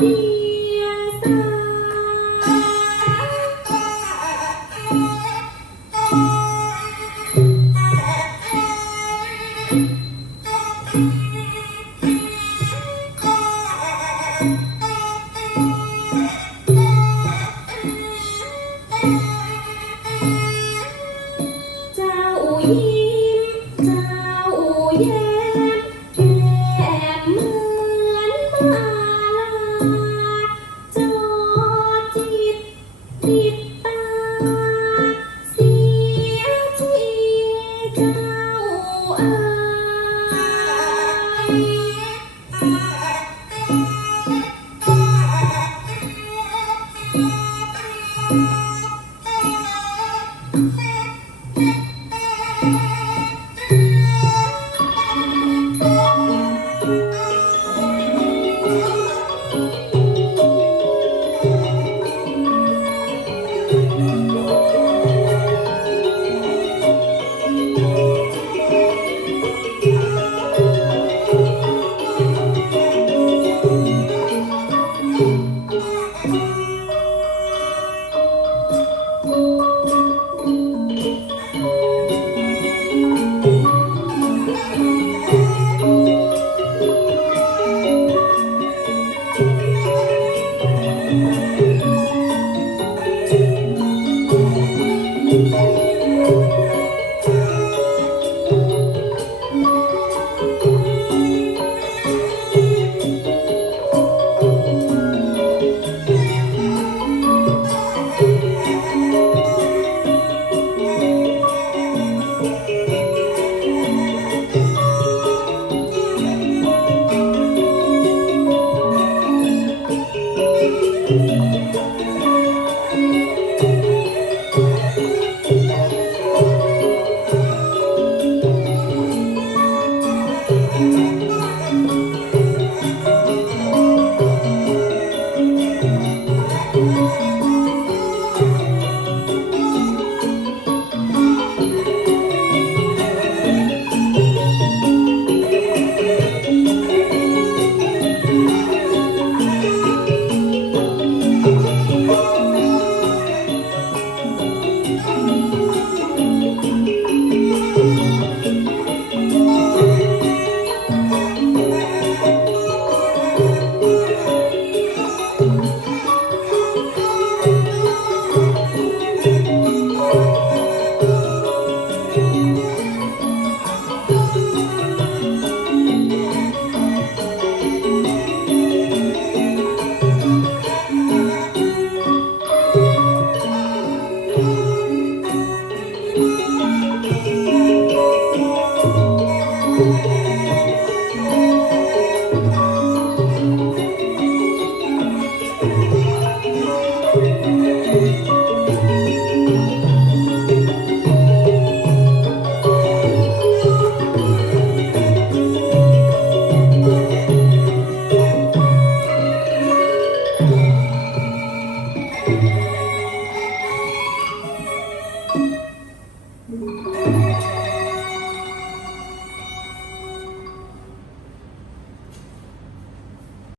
see. Thank